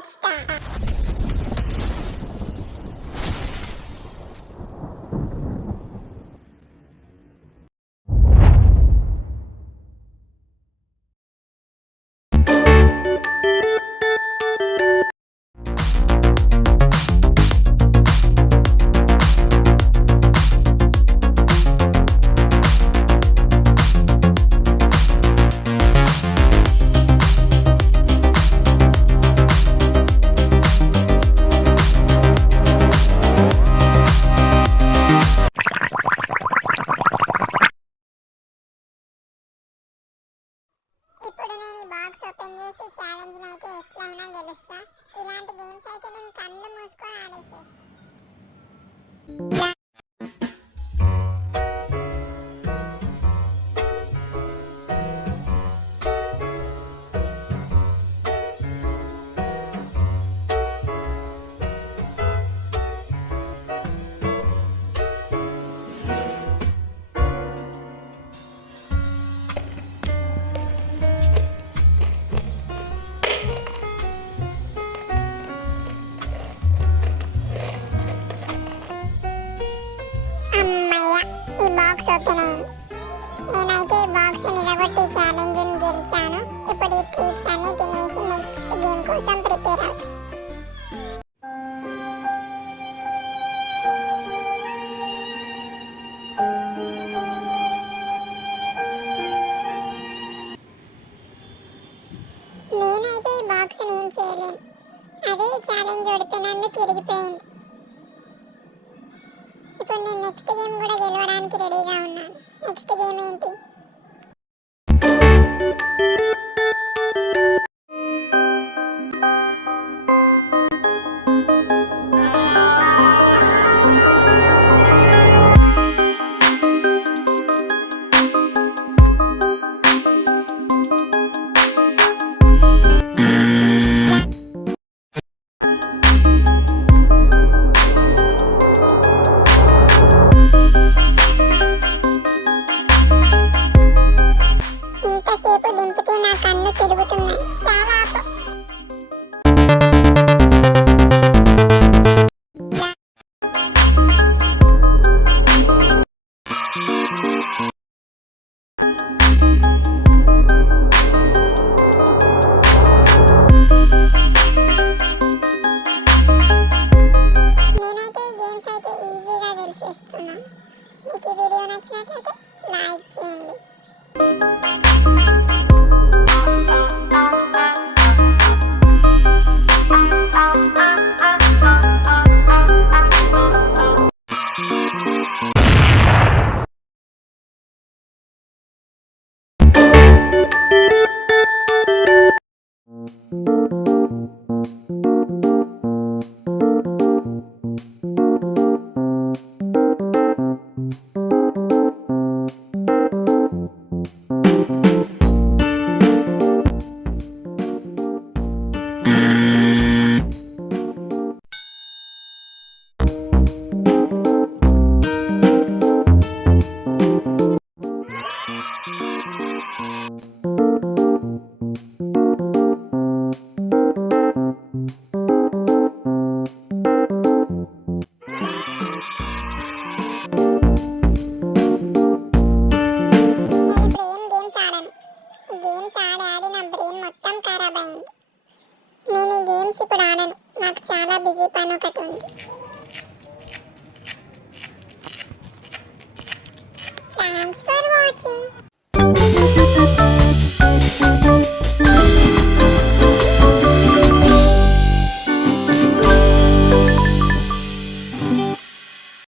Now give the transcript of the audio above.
Let's start. ఇప్పుడు నేను ఈ బాక్స్ ఓపెన్ చేసి ఛాలెంజ్ అయితే ఎట్లయినా గెలుస్తా. ఇలాంటి గేమ్స్ అయితే నేను కళ్ళు మూసుకొని ఆడేసేస్తా. ఈ బాక్స్ ఓపెన్ అయింది. నేనైతే ఈ బాక్స్ నిలబట్టి ఛాలెంజ్ గెలిచాను. ఇప్పుడు ఈ ట్రీట్స్ అన్ని తినేసి నెక్స్ట్ గేమ్ కోసం ప్రిపేర్ అవుతాను. నేనైతే ఈ బాక్స్ ఏం చేయలేను. అదే ఛాలెంజ్ ఓడిపోయినందుకు తిరిగిపోయింది. ఇప్పుడు నేను నెక్స్ట్ గేమ్ కూడా గెలవడానికి రెడీగా ఉన్నాను. నెక్స్ట్ గేమ్ ఏంటి? దింపితే నా కళ్ళు తిరుగుతున్నాయి. చాలా నేనైతే ఈ గేమ్స్ అయితే ఈజీగా తెలిసేస్తున్నాను. మీకు ఈ వీడియో నచ్చినట్లయితే లైక్ చేయండి. నేను ఈ గేమ్స్ ఇప్పుడు ఆడను. నాకు చాలా బిజీ పని ఒకటి ఉంది. థ్యాంక్స్.